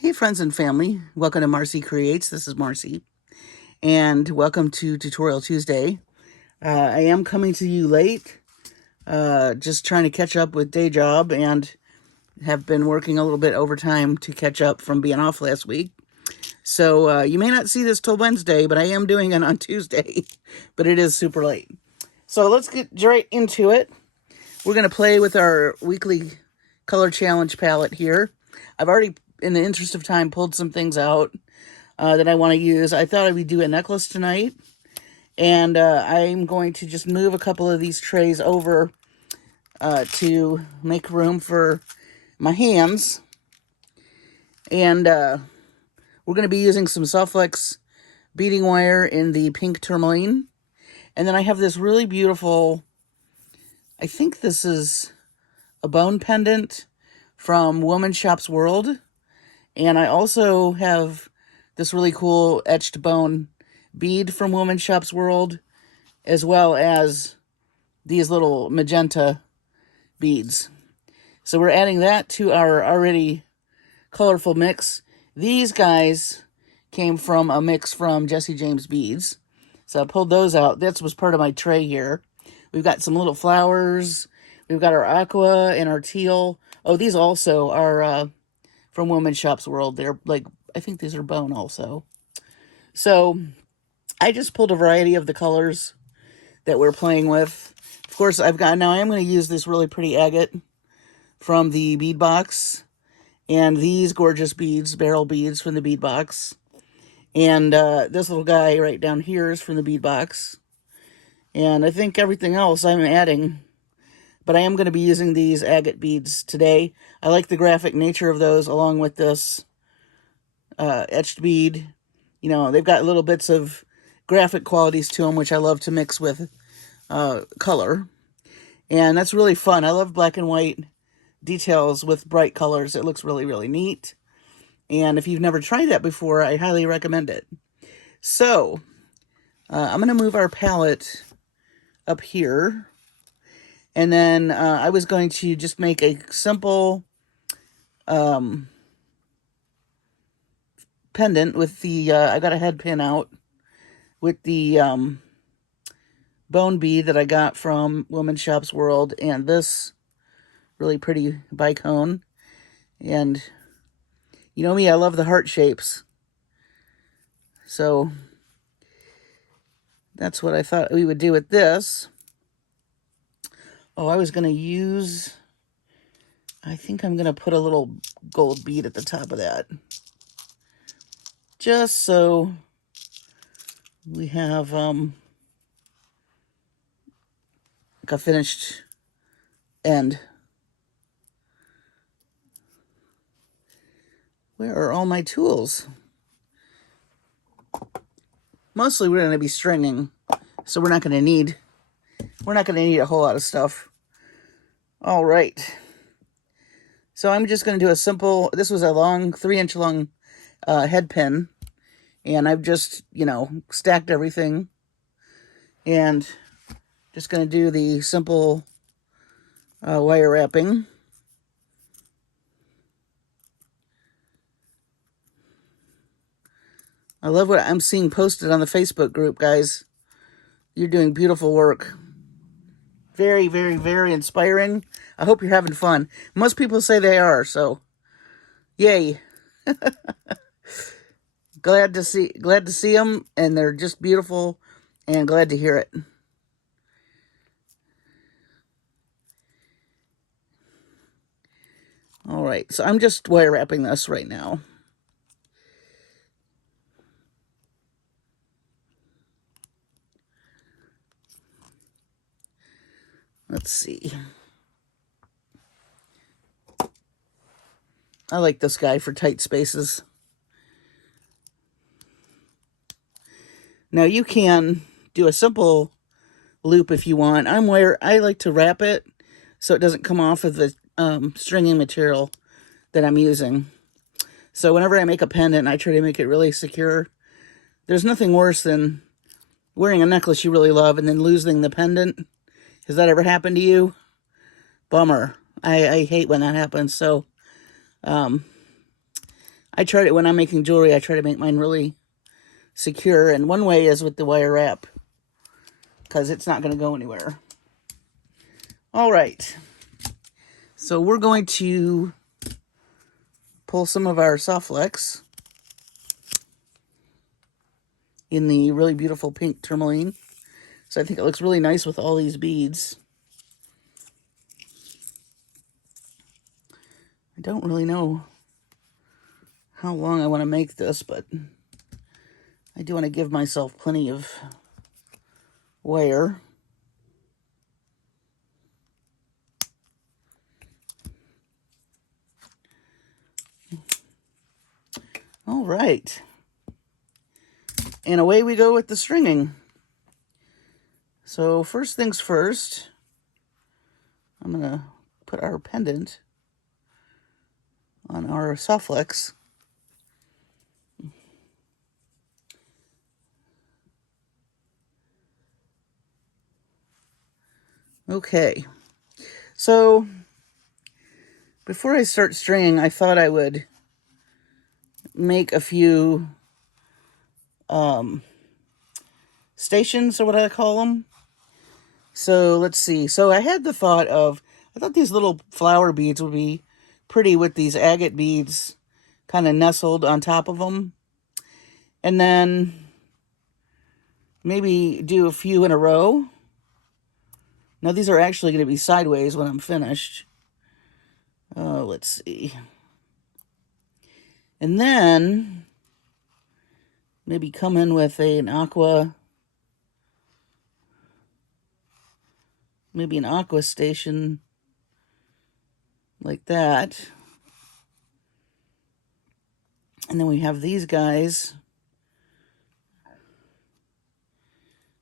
Hey friends and family, welcome to Marcie Creates. This is Marcie, and welcome to Tutorial Tuesday. I am coming to you late, just trying to catch up with day job and have been working a little bit overtime to catch up from being off last week. So you may not see this till Wednesday, but I am doing it on Tuesday, but it is super late. So let's get right into it. We're going to play with our weekly color challenge palette here. I've already, in the interest of time, pulled some things out that I want to use. I thought I would do a necklace tonight, and I'm going to just move a couple of these trays over to make room for my hands. And we're going to be using some Softflex beading wire in the pink tourmaline. And then I have this really beautiful, I think this is a bone pendant from Woman Shop's World. And I also have this really cool etched bone bead from Woman Shop's World, as well as these little magenta beads. So we're adding that to our already colorful mix. These guys came from a mix from Jesse James Beads. So I pulled those out. That was part of my tray here. We've got some little flowers. We've got our aqua and our teal. Oh, these also are from Woman Shop's World. They're like, I think these are bone also. So I just pulled a variety of the colors that we're playing with. Of course, I am going to use this really pretty agate from the bead box. And these gorgeous beads, barrel beads from the bead box. And this little guy right down here is from the bead box. And I think everything else I'm adding. But I am going to be using these agate beads today. I like the graphic nature of those along with this etched bead. You know, they've got little bits of graphic qualities to them, which I love to mix with color. And that's really fun. I love black and white details with bright colors. It looks really, really neat. And if you've never tried that before, I highly recommend it. So, I'm going to move our palette up here. And then I was going to just make a simple pendant with the, I got a head pin out with the bone bead that I got from Woman Shop's World and this really pretty bicone. And you know me, I love the heart shapes. So that's what I thought we would do with this. Oh, I was going to use, I think I'm going to put a little gold bead at the top of that. Just so we have like a finished end. Where are all my tools? Mostly we're going to be stringing, so we're not going to need a whole lot of stuff. All right. So I'm just going to do a simple, this was a long, 3-inch long head pin. And I've just, stacked everything. And just going to do the simple wire wrapping. I love what I'm seeing posted on the Facebook group, guys. You're doing beautiful work. Very, very, very inspiring. I hope you're having fun. Most people say they are, so yay. Glad to see them, and they're just beautiful, and glad to hear it. All right, so I'm just wire wrapping this right now. Let's see. I like this guy for tight spaces. Now you can do a simple loop if you want. I like to wrap it so it doesn't come off of the stringing material that I'm using. So whenever I make a pendant, I try to make it really secure. There's nothing worse than wearing a necklace you really love and then losing the pendant. Has that ever happened to you? Bummer. I hate when that happens. So I try to, when I'm making jewelry, I try to make mine really secure. And one way is with the wire wrap, because it's not going to go anywhere. All right. So we're going to pull some of our soft flex in the really beautiful pink tourmaline. So I think it looks really nice with all these beads. I don't really know how long I want to make this, but I do want to give myself plenty of wire. All right. And away we go with the stringing. So first things first, I'm going to put our pendant on our soft flex. Okay. So before I start stringing, I thought I would make a few stations, or what I call them. So let's see. So I had the thought of, I thought these little flower beads would be pretty with these agate beads kind of nestled on top of them. And then maybe do a few in a row. Now these are actually going to be sideways when I'm finished. Let's see. And then maybe come in with an aqua, maybe an aqua station like that. And then we have these guys.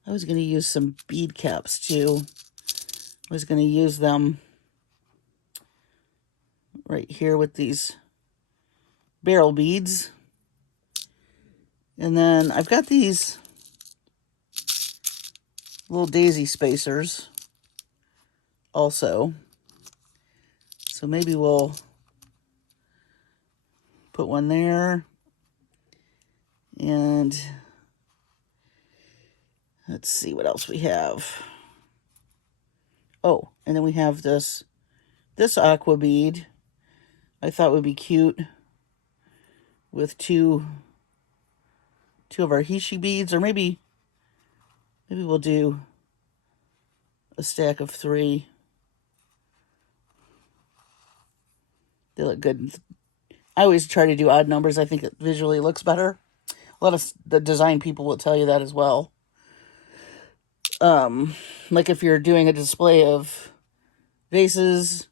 I was going to use some bead caps too. I was going to use them right here with these barrel beads. And then I've got these little daisy spacers also. So maybe we'll put one there. And let's see what else we have. Oh, and then we have this aqua bead. I thought would be cute with two of our Hishi beads, or maybe we'll do a stack of 3. They look good. I always try to do odd numbers. I think it visually looks better. A lot of the design people will tell you that as well. Like if you're doing a display of vases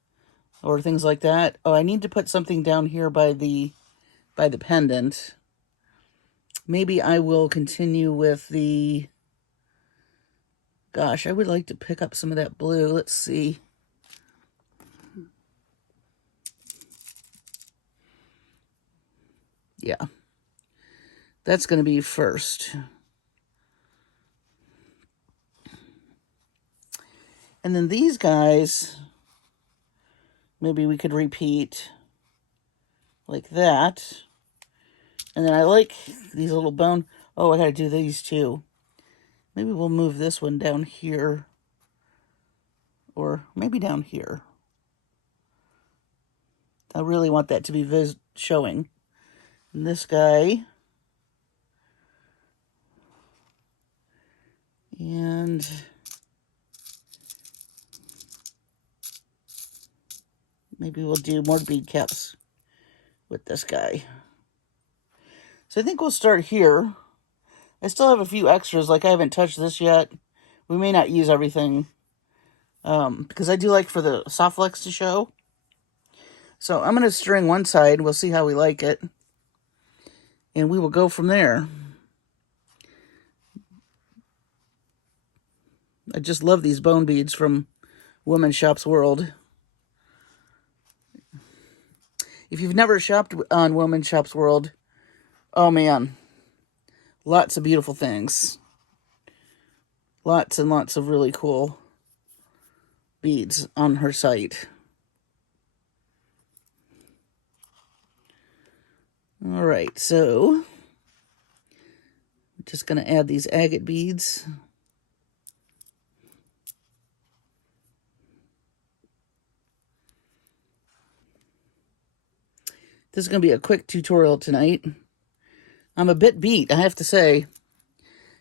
or things like that. Oh, I need to put something down here by the pendant. Maybe I will continue with the... Gosh, I would like to pick up some of that blue. Let's see. Yeah. That's going to be first. And then these guys, maybe we could repeat like that. And then I like these little bone... Oh, I got to do these too. Maybe we'll move this one down here. Or maybe down here. I really want that to be showing. And this guy. And maybe we'll do more bead caps with this guy. So I think we'll start here. I still have a few extras, like I haven't touched this yet. We may not use everything, because I do like for the soft flex to show. So I'm going to string one side. We'll see how we like it. And we will go from there. I just love these bone beads from Women's Shop's World. If you've never shopped on Women's Shop's World, oh man, lots of beautiful things. Lots and lots of really cool beads on her site. All right, so I'm just going to add these agate beads. This is going to be a quick tutorial tonight. I'm a bit beat, I have to say.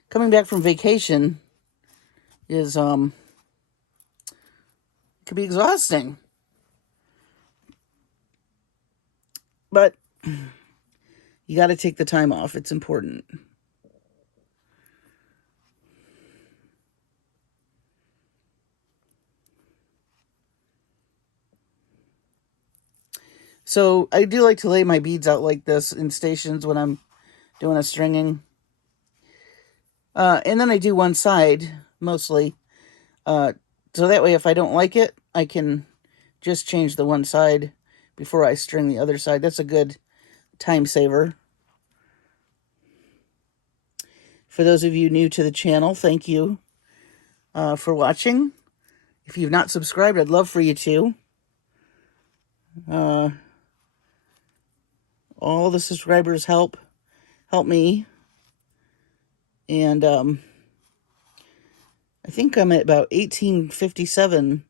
Coming back from vacation is, could be exhausting. But you got to take the time off. It's important. So I do like to lay my beads out like this in stations when I'm doing a stringing. And then I do one side mostly. So that way if I don't like it, I can just change the one side before I string the other side. That's a good time saver. For those of you new to the channel, thank you for watching. If you've not subscribed, I'd love for you to. All the subscribers help me. And I think I'm at about 1,857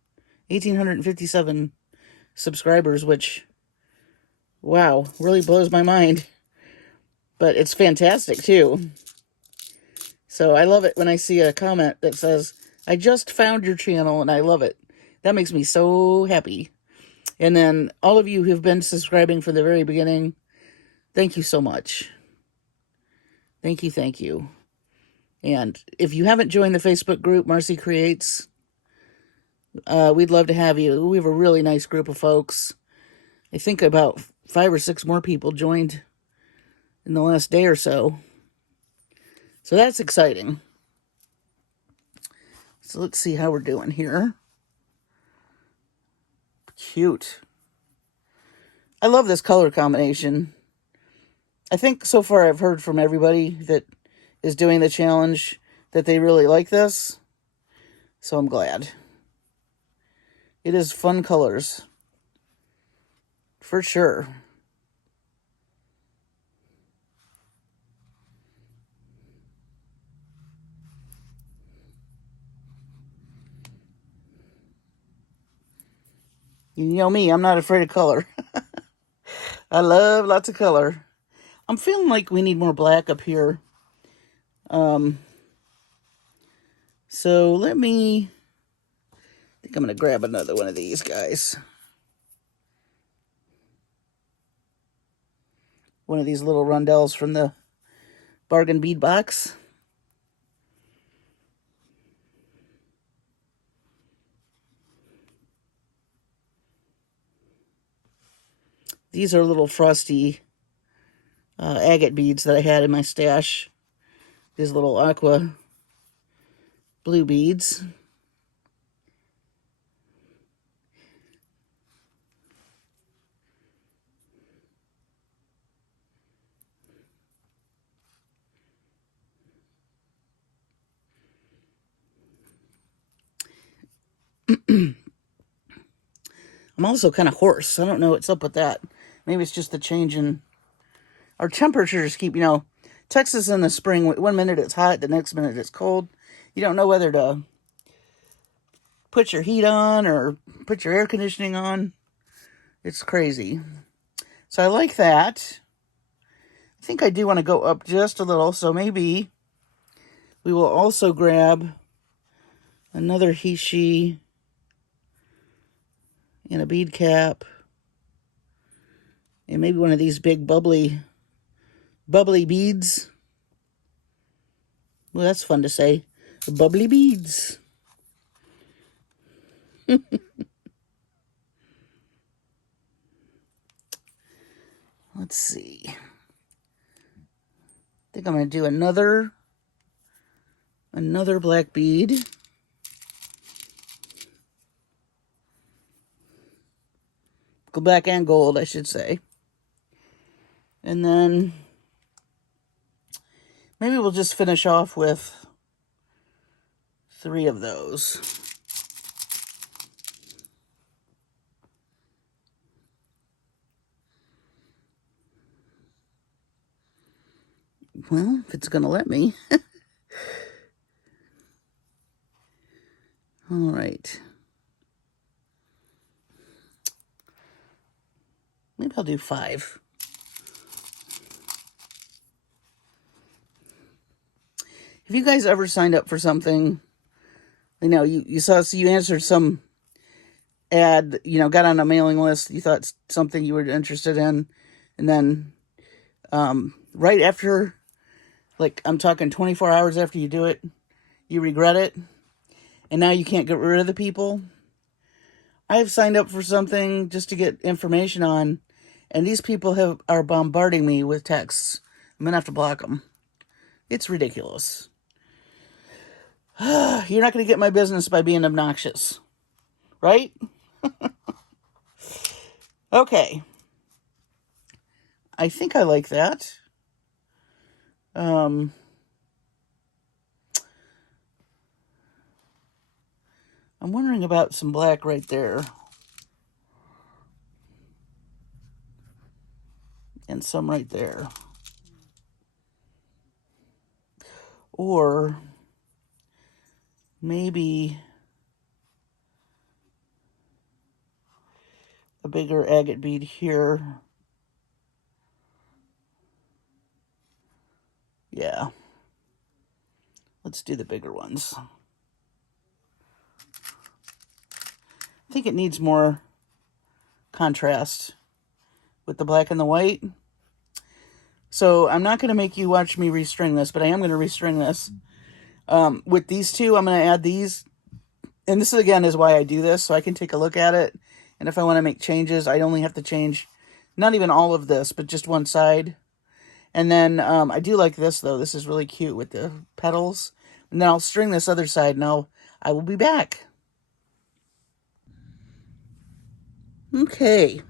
subscribers, which, wow, really blows my mind. But it's fantastic, too. So I love it when I see a comment that says, I just found your channel, and I love it. That makes me so happy. And then all of you who've been subscribing from the very beginning, thank you so much. Thank you, thank you. And if you haven't joined the Facebook group, Marcie Creates, we'd love to have you. We have a really nice group of folks. I think about 5 or 6 more people joined in the last day or so. So that's exciting. So let's see how we're doing here. Cute. I love this color combination. I think so far I've heard from everybody that is doing the challenge that they really like this. So I'm glad. It is fun colors. For sure. You know me, I'm not afraid of color. I love lots of color. I'm feeling like we need more black up here. So let me, I think I'm going to grab another one of these guys. One of these little rondelles from the bargain bead box. These are little frosty agate beads that I had in my stash. These little aqua blue beads. I'm also kind of hoarse. I don't know what's up with that. Maybe it's just the change in our temperatures keep, Texas in the spring, 1 minute it's hot, the next minute it's cold. You don't know whether to put your heat on or put your air conditioning on. It's crazy. So I like that. I think I do want to go up just a little, so maybe we will also grab another he-she and a bead cap. And maybe one of these big bubbly beads. Well, that's fun to say. Bubbly beads. Let's see. I think I'm going to do another black bead. Black and gold, I should say. And then maybe we'll just finish off with 3 of those. Well, if it's going to let me. All right. Maybe I'll do 5. Have you guys ever signed up for something? You know, you saw, so you answered some ad, you know, got on a mailing list, you thought something you were interested in, and then right after, like I'm talking 24 hours after you do it, you regret it, and now you can't get rid of the people. I've signed up for something just to get information on, and these people are bombarding me with texts. I'm gonna have to block them. It's ridiculous. You're not going to get my business by being obnoxious, right? Okay. I think I like that. I'm wondering about some black right there. And some right there. Or maybe a bigger agate bead here. Yeah. Let's do the bigger ones. I think it needs more contrast with the black and the white. So I'm not going to make you watch me restring this, but I am going to restring this. With these two, I'm going to add these. And this, again, is why I do this, so I can take a look at it. And if I want to make changes, I only have to change not even all of this, but just one side. And then I do like this, though. This is really cute with the petals. And then I'll string this other side, and I will be back. Okay.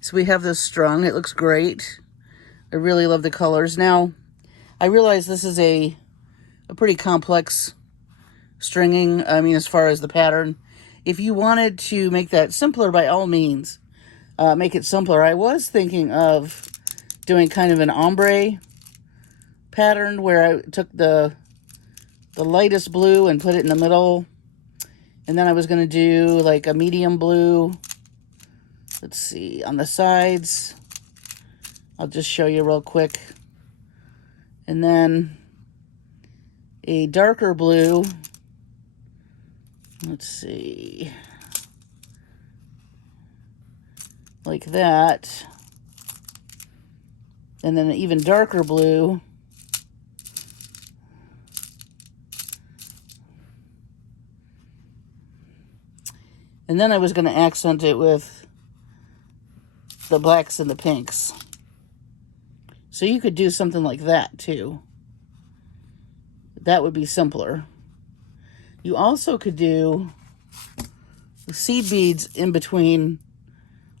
So we have this strung. It looks great. I really love the colors. Now, I realize this is a pretty complex stringing, I mean, as far as the pattern. If you wanted to make that simpler, by all means, make it simpler. I was thinking of doing kind of an ombre pattern where I took the lightest blue and put it in the middle. And then I was going to do like a medium blue. Let's see, on the sides. I'll just show you real quick. And then a darker blue. Let's see. Like that. And then an even darker blue. And then I was going to accent it with the blacks and the pinks. So you could do something like that too. That would be simpler. You also could do seed beads in between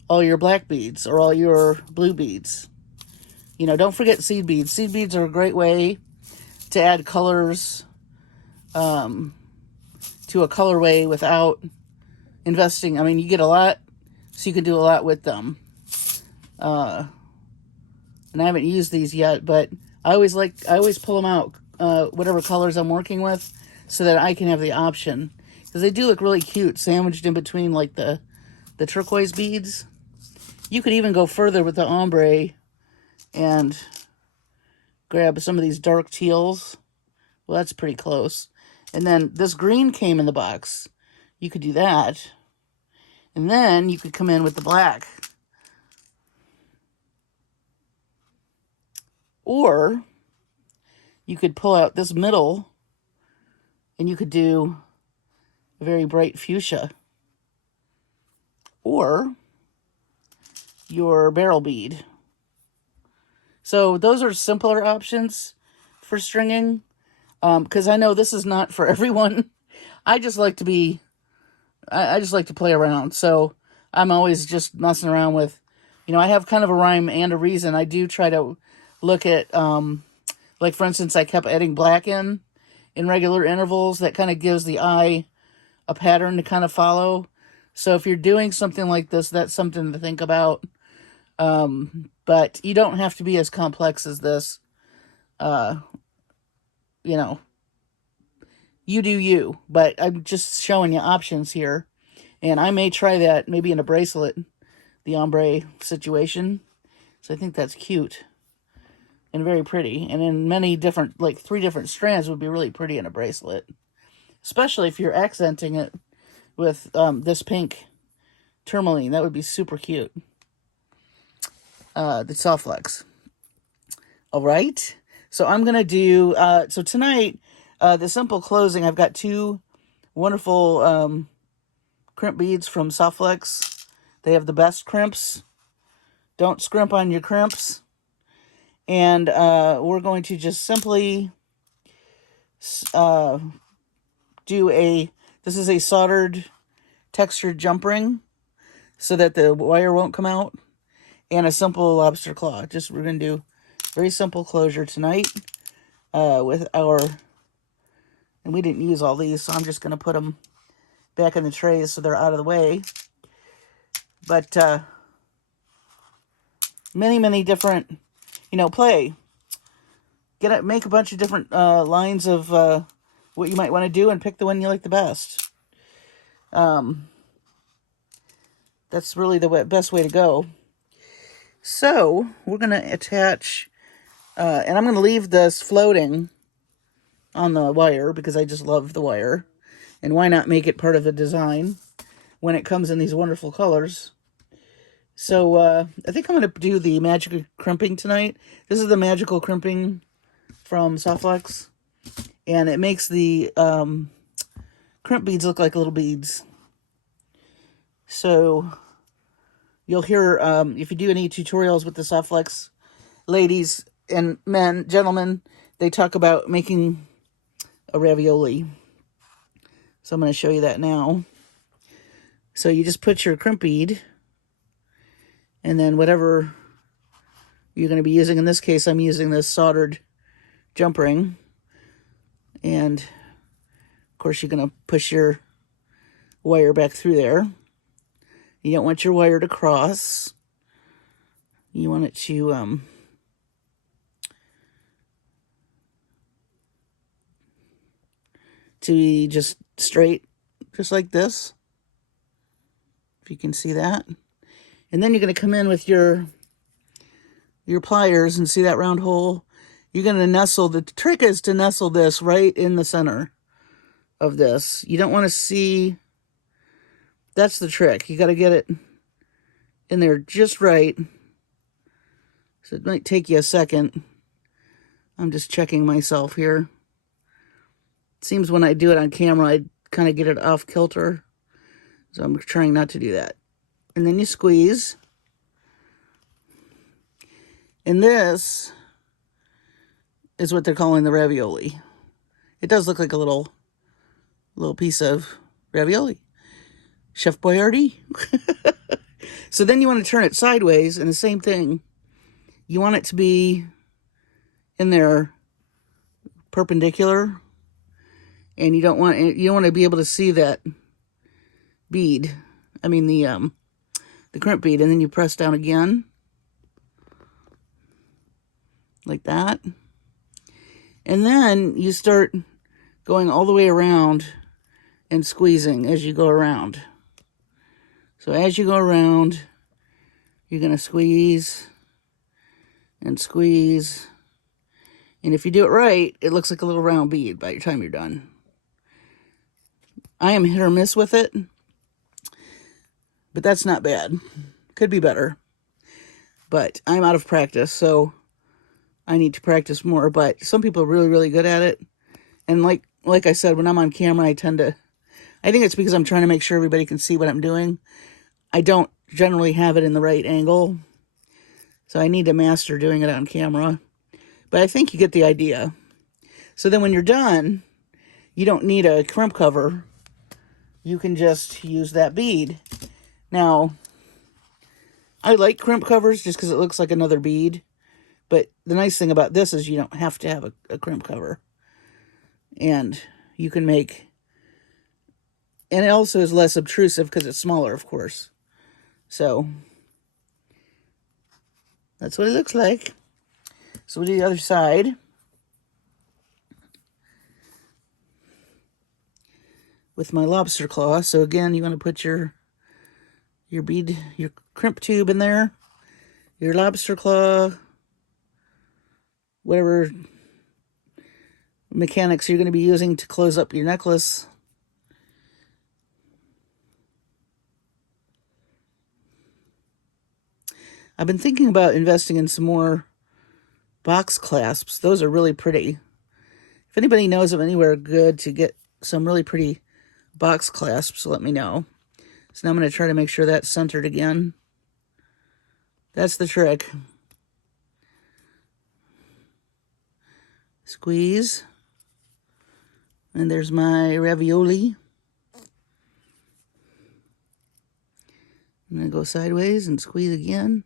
all your black beads or all your blue beads. You know, don't forget seed beads. Seed beads are a great way to add colors to a colorway without investing. I mean, you get a lot, so you can do a lot with them. And I haven't used these yet, but I always pull them out, whatever colors I'm working with, so that I can have the option. Because they do look really cute, sandwiched in between like the turquoise beads. You could even go further with the ombre and grab some of these dark teals. Well, that's pretty close. And then this green came in the box. You could do that. And then you could come in with the black. Or you could pull out this middle and you could do a very bright fuchsia. Or your barrel bead. So those are simpler options for stringing. Because I know this is not for everyone. I just like to I just like to play around. So I'm always just messing around with, you know, I have kind of a rhyme and a reason. I do try to look at, like for instance, I kept adding black in regular intervals. That kind of gives the eye a pattern to kind of follow. So if you're doing something like this, that's something to think about. But you don't have to be as complex as this. Uh, you know, you do you. But I'm just showing you options here. And I may try that maybe in a bracelet, the ombre situation. So I think that's cute and very pretty. And in many different, like 3 different strands would be really pretty in a bracelet. Especially if you're accenting it with this pink tourmaline. That would be super cute. The soft flex. All right. So I'm going to do, so tonight, the simple closing, I've got 2 wonderful crimp beads from Soft Flex. They have the best crimps. Don't scrimp on your crimps. And we're going to just simply do this is a soldered textured jump ring so that the wire won't come out. And a simple lobster claw. We're going to do very simple closure tonight with our, and we didn't use all these, so I'm just going to put them back in the trays so they're out of the way. But many different, play. Make a bunch of different lines of what you might want to do and pick the one you like the best. That's really the best way to go. So we're going to attach, and I'm going to leave this floating on the wire because I just love the wire. And why not make it part of the design when it comes in these wonderful colors? So I think I'm going to do the magical crimping tonight. This is the magical crimping from Soft Flex. And it makes the crimp beads look like little beads. So you'll hear, if you do any tutorials with the Soft Flex, ladies and men, gentlemen, they talk about making a ravioli. So I'm going to show you that now. So you just put your crimp bead, and then whatever you're going to be using. In this case, I'm using this soldered jump ring. And, of course, you're going to push your wire back through there. You don't want your wire to cross. You want it to be just straight, just like this. If you can see that. And then you're going to come in with your pliers and see that round hole. You're going to nestle. The trick is to nestle this right in the center of this. You don't want to see. That's the trick. You got to get it in there just right. So it might take you a second. I'm just checking myself here. It seems when I do it on camera, I kind of get it off kilter. So I'm trying not to do that. And then you squeeze. And this is what they're calling the ravioli. It does look like a little piece of ravioli. Chef Boyardee. So then you want to turn it sideways, and the same thing. You want it to be in there perpendicular, and you don't want to be able to see that bead. I mean the crimp bead, and then you press down again like that. And then you start going all the way around and squeezing as you go around. So as you go around, you're going to squeeze and squeeze. And if you do it right, it looks like a little round bead by the time you're done. I am hit or miss with it, but that's not bad. Could be better. But I'm out of practice, so I need to practice more. But some people are really, really good at it. And like I said, when I'm on camera, I think it's because I'm trying to make sure everybody can see what I'm doing. I don't generally have it in the right angle, so I need to master doing it on camera. But I think you get the idea. So then when you're done, you don't need a crimp cover. You can just use that bead. Now, I like crimp covers just because it looks like another bead. But the nice thing about this is you don't have to have a crimp cover. And you can make... And it also is less obtrusive because it's smaller, of course. So, that's what it looks like. So we'll do the other side. with my lobster claw. So again, you want to put your bead, your crimp tube in there, your lobster claw, whatever mechanics you're going to be using to close up your necklace. I've been thinking about investing in some more box clasps. Those are really pretty. If anybody knows of anywhere good to get some really pretty box clasps, let me know. So now I'm going to try to make sure that's centered again. That's the trick. Squeeze. And there's my ravioli. I'm going to go sideways and squeeze again.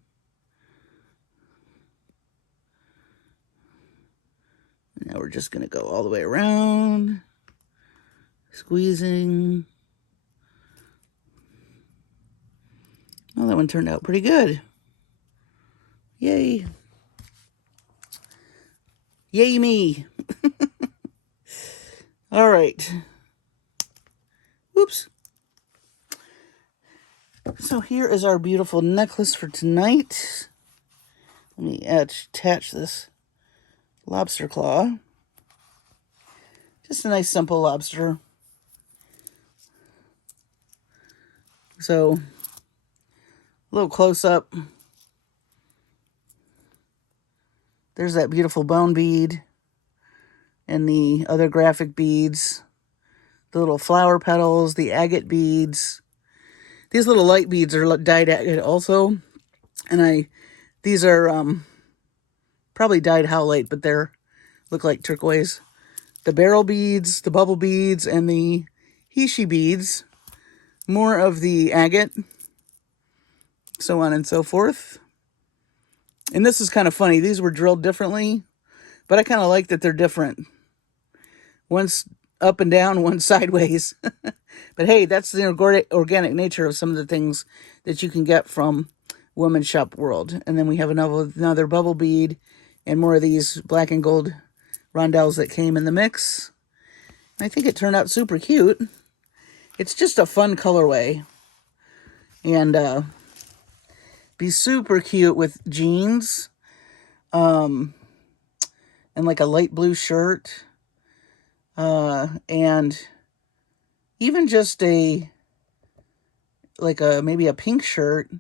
Now we're just going to go all the way around, squeezing. Well, that one turned out pretty good. Yay. Yay me. All right. Whoops. So here is our beautiful necklace for tonight. Let me attach this lobster claw. Just a nice simple lobster. So a little close up. There's that beautiful bone bead and the other graphic beads, the little flower petals, the agate beads. These little light beads are dyed agate also, and these are probably dyed howlite, but they're look like turquoise. The barrel beads, the bubble beads, and the Hishi beads, more of the agate, so on and so forth. And this is kind of funny. These were drilled differently, but I kind of like that they're different. One's up and down, one's sideways. But hey, that's the organic nature of some of the things that you can get from Women's Shop World. And then we have another bubble bead and more of these black and gold rondelles that came in the mix. I think it turned out super cute. It's just a fun colorway. And be super cute with jeans. And like a light blue shirt. And even just maybe a pink shirt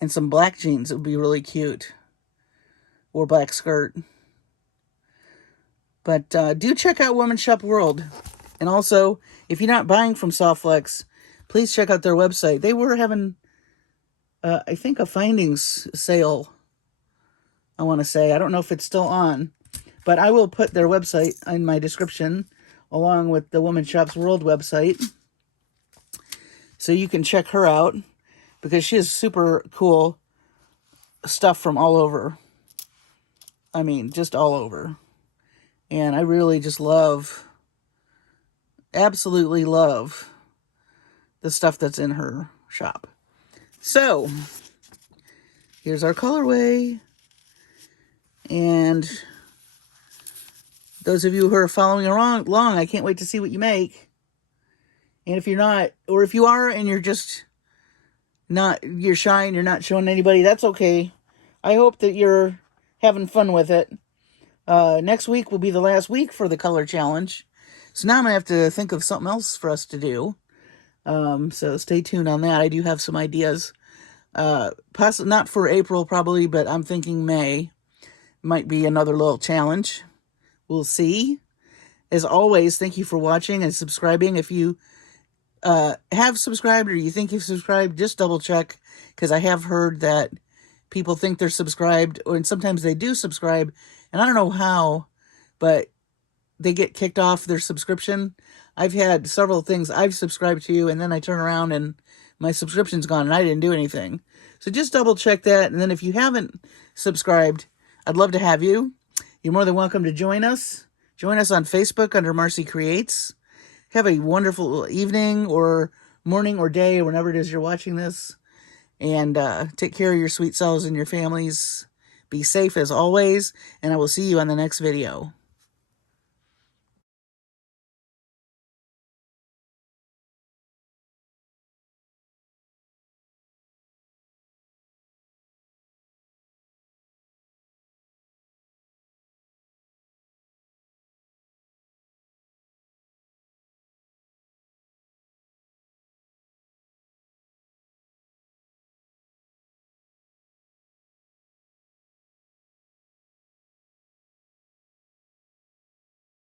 and some black jeans. It would be really cute. Or black skirt. But do check out Women's Shop World. And also, if you're not buying from Softflex, please check out their website. They were having, I think, a findings sale, I want to say. I don't know if it's still on. But I will put their website in my description, along with the Women's Shop World website. So you can check her out, because she has super cool stuff from all over. I mean, just all over. And I really just absolutely love the stuff that's in her shop. So, here's our colorway. And those of you who are following along, I can't wait to see what you make. And if you're not, or if you are and you're shy and you're not showing anybody, that's okay. I hope that you're having fun with it. Next week will be the last week for the color challenge. So now I'm going to have to think of something else for us to do. So stay tuned on that. I do have some ideas. Possibly not for April probably, but I'm thinking May might be another little challenge. We'll see. As always, thank you for watching and subscribing. If you have subscribed or you think you've subscribed, just double check, because I have heard that people think they're subscribed, and sometimes they do subscribe, and I don't know how, but they get kicked off their subscription. I've had several things I've subscribed to, and then I turn around and my subscription's gone and I didn't do anything. So just double check that. And then if you haven't subscribed, I'd love to have you. You're more than welcome to join us. Join us on Facebook under Marcie Creates. Have a wonderful evening or morning or day or whenever it is you're watching this. And take care of your sweet selves and your families. Be safe as always. And I will see you on the next video.